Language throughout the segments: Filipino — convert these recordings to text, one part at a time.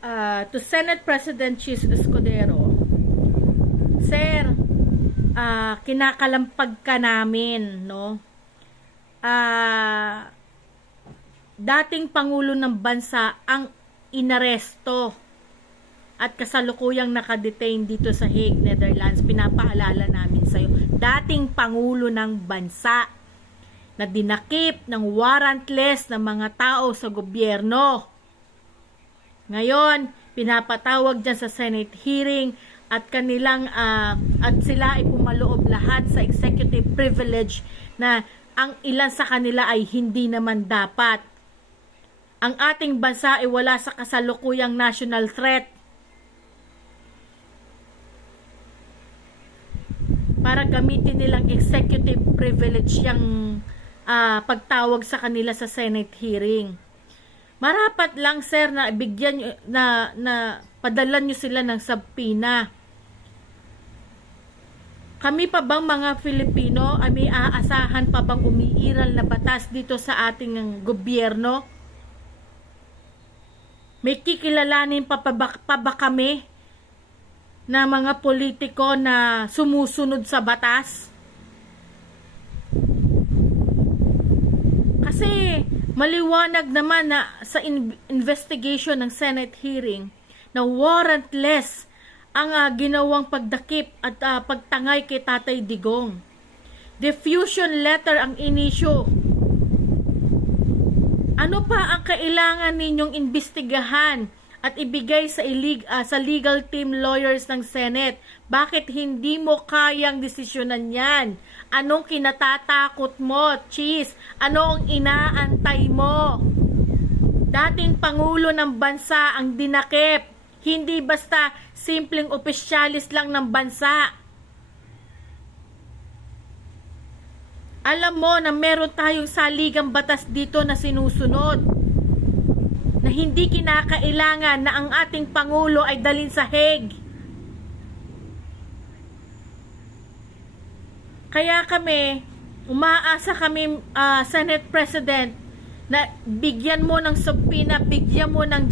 To Senate President Chis Escudero, Sir, kinakalampag ka namin, no? Dating Pangulo ng Bansa ang inaresto at kasalukuyang nakadetain dito sa Hague, Netherlands. Pinapaalala namin sa'yo. Dating Pangulo ng Bansa na dinakip ng warrantless na mga tao sa gobyerno. Ngayon, pinapatawag dyan sa Senate hearing at kanilang at sila ay pumaloob lahat sa executive privilege na ang ilan sa kanila ay hindi naman dapat. Ang ating bansa ay wala sa kasalukuyang national threat para gamitin nilang executive privilege yung pagtawag sa kanila sa Senate hearing. Marapat lang, sir, na bigyan na padalan nyo sila ng subpoena. Kami pa bang mga Filipino ay may aasahan pa bang umiiral na batas dito sa ating gobyerno? May kikilalanin pa ba kami na mga politiko na sumusunod sa batas? Kasi maliwanag naman na sa investigation ng Senate hearing na warrantless ang ginawang pagdakip at pagtangay kay Tatay Digong. Diffusion letter ang inisyu. Ano pa ang kailangan ninyong imbestigahan at ibigay sa legal team lawyers ng Senate? Bakit hindi mo kayang desisyonan yan? Anong kinatatakot mo, Chis? Ano ang inaantay mo? Dating Pangulo ng Bansa ang dinakip. Hindi basta simpleng opisyalis lang ng bansa. Alam mo na meron tayong saligang batas dito na sinusunod. Na hindi kinakailangan na ang ating Pangulo ay dalhin sa Hague. Kaya kami, umaasa kami, Senate President, na bigyan mo ng subpoena, bigyan mo ng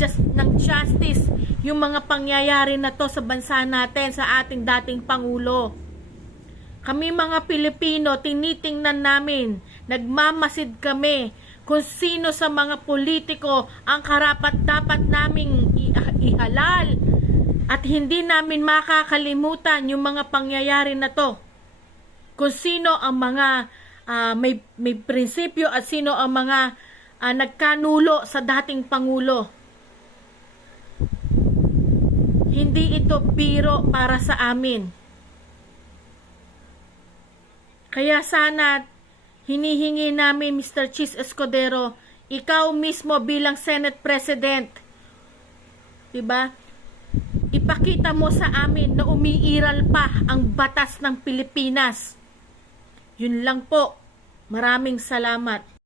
justice yung mga pangyayari na to sa bansa natin, sa ating dating Pangulo. Kami mga Pilipino, tinitingnan namin, nagmamasid kami kung sino sa mga politiko ang karapat-dapat naming ihalal at hindi namin makakalimutan yung mga pangyayari na to. Kung sino ang mga may prinsipyo at sino ang mga nagkanulo sa dating Pangulo. Hindi ito biro para sa amin. Kaya sana hinihingi namin, Mr. Chis Escudero, ikaw mismo bilang Senate President, diba? Ipakita mo sa amin na umiiral pa ang batas ng Pilipinas. Yun lang po. Maraming salamat.